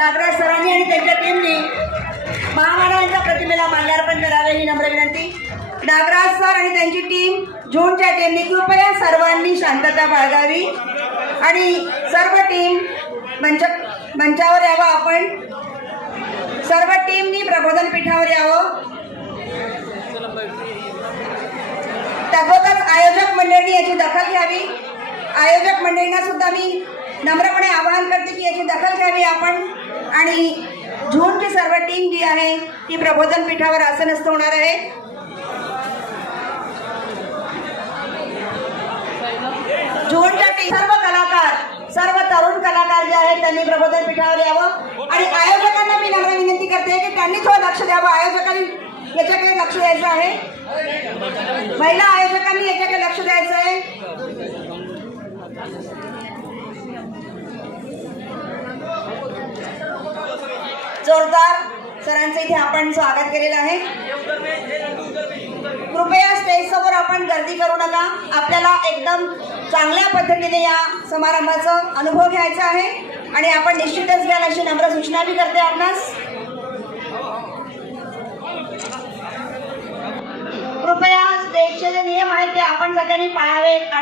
नागराज सरांनी आणि त्यांच्या टीमनी महामानवांच्या प्रतिमेला माल्यार्पण करावे ही नम्र विनंती। नागराज सर आणि त्यांची टीम झोनच्या टीमनी कृपया सर्वांनी शांतता बाळगावी आणि सर्व टीम मंचावर यावं। आपण सर्व टीमनी प्रबोधन पीठावर यावं। तसोच आयोजक मंडळींनी याची दखल घ्यावी। आयोजक मंडळींना सुद्धा मी नम्रपणे आवाहन करते की याची दखल घ्यावी आपण आणि झोनची सर्व टीम जी आहे ती प्रबोधन पीठावर आसनस्थ होणार आहे। झोनच्या टीम सर्व कलाकार सर्व तरुण कलाकार जे आहेत त्यांनी प्रबोधन पीठावर यावं आणि आयोजकांना मी नम्र विनंती करते की त्यांनी थोडं लक्ष द्यावं। आयोजकांनी याच्याकडे लक्ष द्यायचं आहे। महिला आयोजकांनी याच्याकडे लक्ष द्यायचं आहे। जोरदार सरांचं इथे आपण स्वागत केलेलं आहे। कृपया स्टेज समोर आपण गर्दी करू नका। आपल्याला एकदम चांगल्या पद्धतीने या समारंभाचा अनुभव घ्यायचा आहे आणि आपण निश्चितच घ्याल अशी नम्र सूचना मी करते आपणास। कृपया स्टेजचे जे नियम आहेत ते आपण सगळ्यांनी पाळावेत।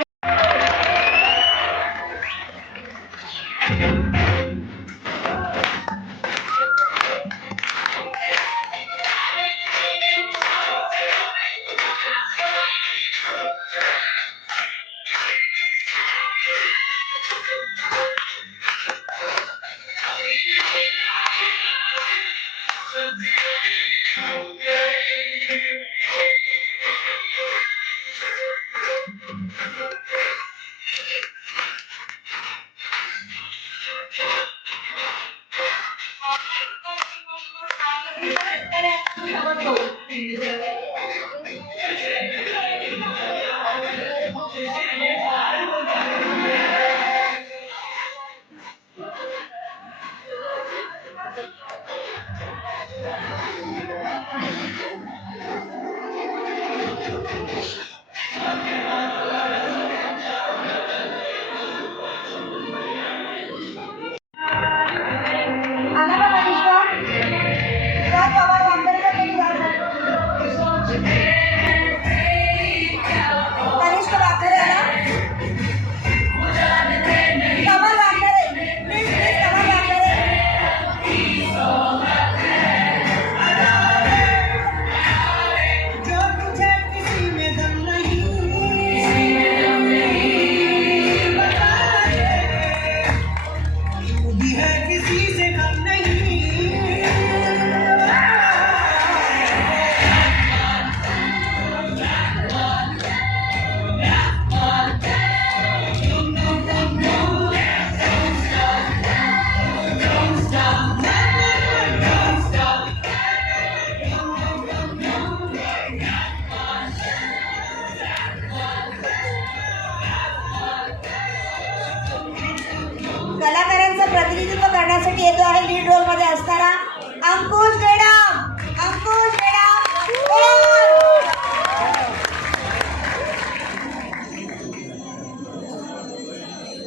कलाकारांचं प्रतिनिधित्व करण्यासाठी येतो आहे लीड रोल मध्ये असणारा